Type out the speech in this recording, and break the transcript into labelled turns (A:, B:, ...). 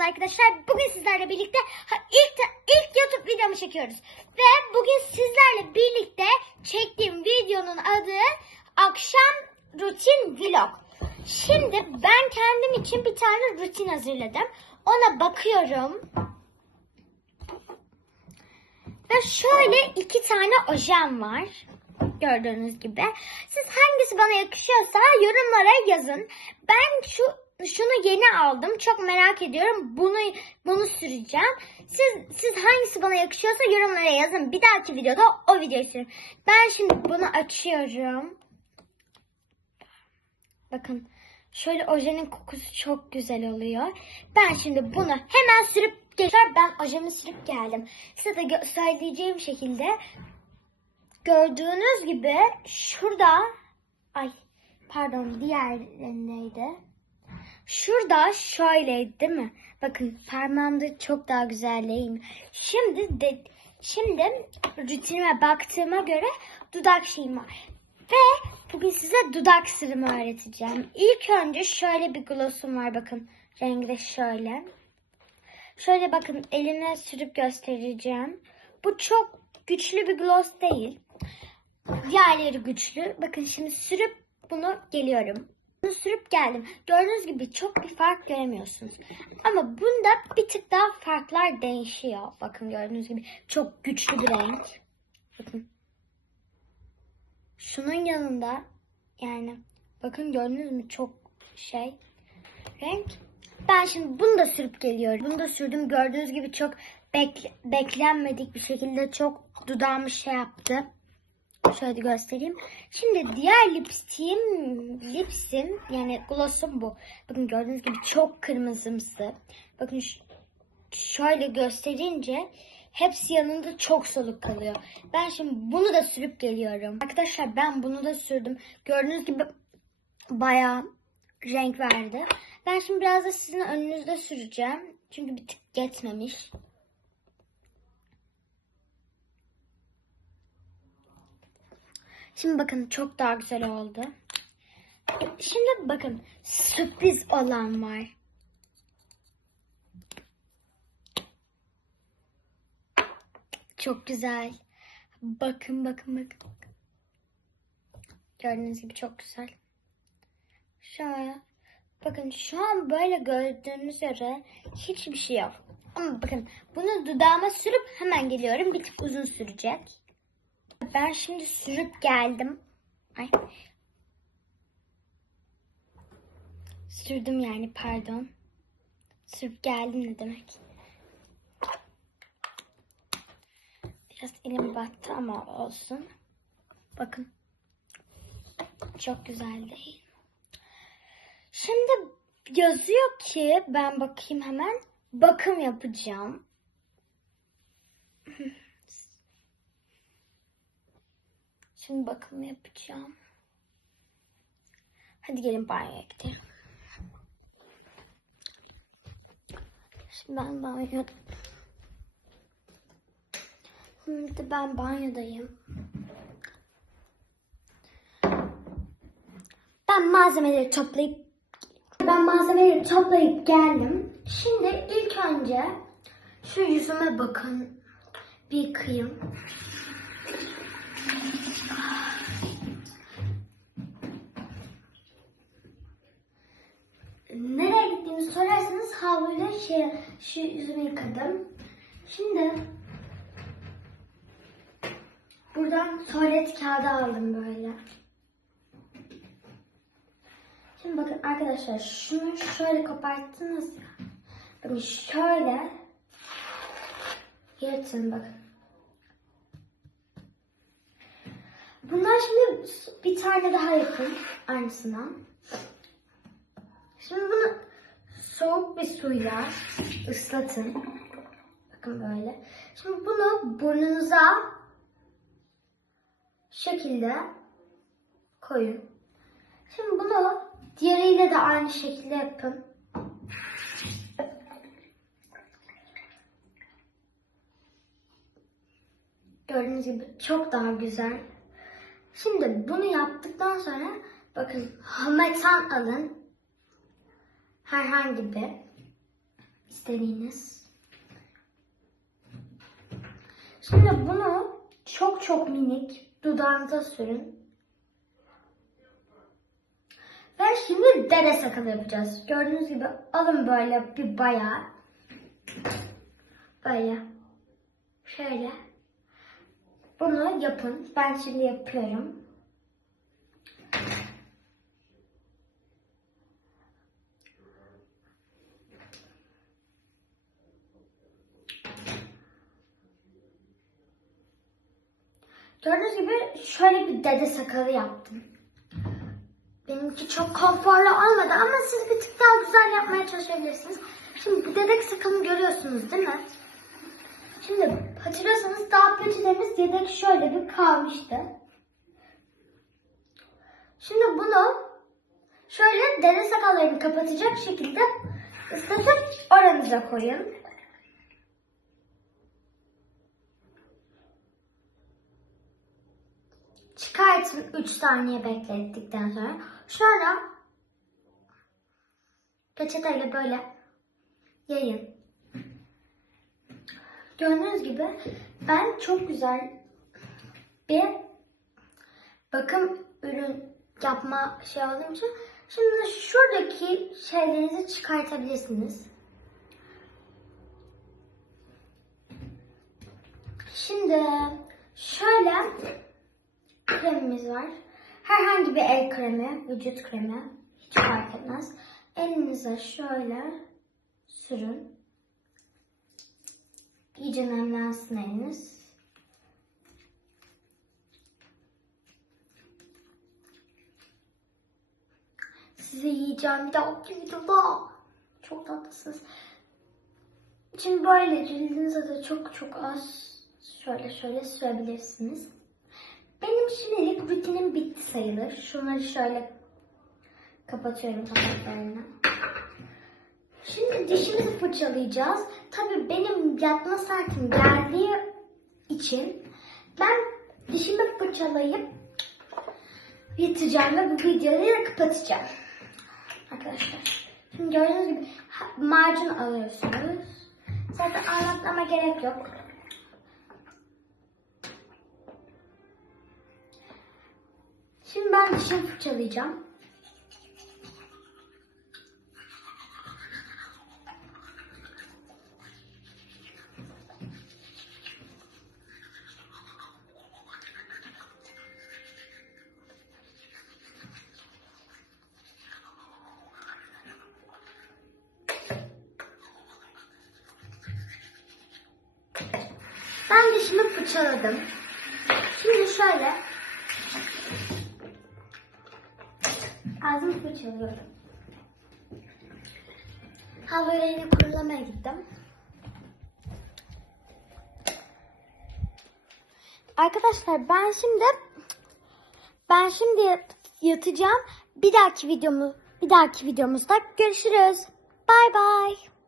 A: Merhaba arkadaşlar. Bugün sizlerle birlikte ilk ilk YouTube videomu çekiyoruz. Ve bugün sizlerle birlikte çektiğim videonun adı Akşam Rutin Vlog. Şimdi ben kendim için bir tane rutin hazırladım. Ona bakıyorum. Ve şöyle iki tane ojem var. Gördüğünüz gibi. Siz hangisi bana yakışıyorsa yorumlara yazın. Ben şu şunu yeni aldım. Çok merak ediyorum. Bunu bunu süreceğim. Siz siz hangisi bana yakışıyorsa yorumlara yazın. Bir dahaki videoda o videoyu sürün. Ben şimdi bunu açıyorum. Bakın şöyle ojenin kokusu çok güzel oluyor. Ben şimdi bunu hemen sürüp geçer. Ben ojemi sürüp geldim. Size de söyleyeceğim şekilde gördüğünüz gibi şurada ay pardon diğerlerindeydi. Şurada şöyleydi değil mi? Bakın parmağımda çok daha güzel değil mi? Şimdi de şimdi rutinime baktığıma göre dudak şeyim var. Ve bugün size dudak sırrımı öğreteceğim. İlk önce şöyle bir glossum var bakın. Rengi şöyle. Şöyle bakın eline sürüp göstereceğim. Bu çok güçlü bir gloss değil. Diğerleri güçlü. Bakın şimdi sürüp bunu geliyorum. Sürüp geldim. Gördüğünüz gibi çok bir fark göremiyorsunuz. Ama bunda bir tık daha farklar değişiyor. Bakın gördüğünüz gibi çok güçlü bir renk. Bakın. Şunun yanında yani bakın gördünüz mü çok şey renk. Ben şimdi bunu da sürüp geliyorum. Bunu da sürdüm. Gördüğünüz gibi çok bekle- beklenmedik bir şekilde çok dudağımı şey yaptı. Şöyle göstereyim. Şimdi diğer lipstiğim, lipsim yani glossum bu. Bakın gördüğünüz gibi çok kırmızımsı. Bakın şöyle gösterince hepsi yanında çok soluk kalıyor. Ben şimdi bunu da sürüp geliyorum. Arkadaşlar ben bunu da sürdüm. Gördüğünüz gibi bayağı renk verdi. Ben şimdi biraz da sizin önünüzde süreceğim. Çünkü bir tık geçmemiş. Şimdi bakın çok daha güzel oldu. Şimdi bakın sürpriz olan var. Çok güzel. Bakın bakın bakın. Gördüğünüz gibi çok güzel. Şöyle. Bakın şu an böyle gördüğünüz üzere hiçbir şey yok. Ama bakın bunu dudağıma sürüp hemen geliyorum. Bir tık uzun sürecek. Ben şimdi sürüp geldim. Ay. Sürdüm yani pardon. Sürüp geldim ne demek. Biraz elim battı ama olsun. Bakın. Çok güzel değil. Şimdi yazıyor ki ben bakayım hemen bakım yapacağım. Şimdi bakım yapacağım. Hadi gelin banyoya gidelim. Şimdi ben banyo... Şimdi ben banyodayım. Ben malzemeleri toplayıp ben malzemeleri toplayıp geldim. Şimdi ilk önce şu yüzüme bakın. Bir yıkayayım. Nereye gittiğimi sorarsanız havluyla şey, şu yüzümü yıkadım. Şimdi buradan tuvalet kağıdı aldım böyle. Şimdi bakın arkadaşlar şunu şöyle koparttınız ya. Bakın şöyle yırtın bakın. Bundan şimdi bir tane daha yapın aynısından. Şimdi bunu soğuk bir suyla ıslatın. Bakın böyle. Şimdi bunu burnunuza şekilde koyun. Şimdi bunu diğeriyle de aynı şekilde yapın. Gördüğünüz gibi çok daha güzel. Şimdi bunu yaptıktan sonra bakın hametan alın. Herhangi bir. İstediğiniz. Şimdi bunu çok çok minik dudağınıza sürün. Ve şimdi dere sakalı yapacağız. Gördüğünüz gibi alın böyle bir bayağı. Böyle. Şöyle. Bunu yapın. Ben şimdi yapıyorum. Gördüğünüz gibi şöyle bir dede sakalı yaptım. Benimki çok konforlu olmadı ama siz bir tık daha güzel yapmaya çalışabilirsiniz. Şimdi bu dedek sakalını görüyorsunuz değil mi? Şimdi hatırlıyorsanız daha peçetemiz yedek şöyle bir kalmıştı. Şimdi bunu şöyle dere sakallarını kapatacak şekilde ıslatıp oranıza koyun. Çıkartın 3 saniye beklettikten sonra. Sonra peçeteyle böyle yayın. Gördüğünüz gibi ben çok güzel bir bakım ürün yapma şey olduğum için şimdi şuradaki şeylerinizi çıkartabilirsiniz. Şimdi şöyle kremimiz var. Herhangi bir el kremi, vücut kremi hiç fark etmez. Elinize şöyle sürün. İyice nemlensin eliniz. Size yiyeceğim bir dahaki videoda. Çok tatlısınız. Şimdi böyle cildinize de çok çok az şöyle şöyle sürebilirsiniz. Benim şimdilik rutinim bitti sayılır. Şunları şöyle kapatıyorum kapaklarını. Şimdi dişimizi fırçalayacağız. Tabii benim yatma saatim geldiği için ben dişimi fırçalayıp yatacağım ve bu videoyu kapatacağım. Arkadaşlar. Şimdi gördüğünüz gibi macun alıyorsunuz. Zaten anlatmama gerek yok. Şimdi ben dişimi fırçalayacağım. Ben dişimi fırçaladım. Şimdi şöyle ağzımı fırçalıyorum. Havalarını kurulamaya gittim. Arkadaşlar ben şimdi ben şimdi yatacağım. Bir dahaki videomu bir dahaki videomuzda görüşürüz. Bay bay.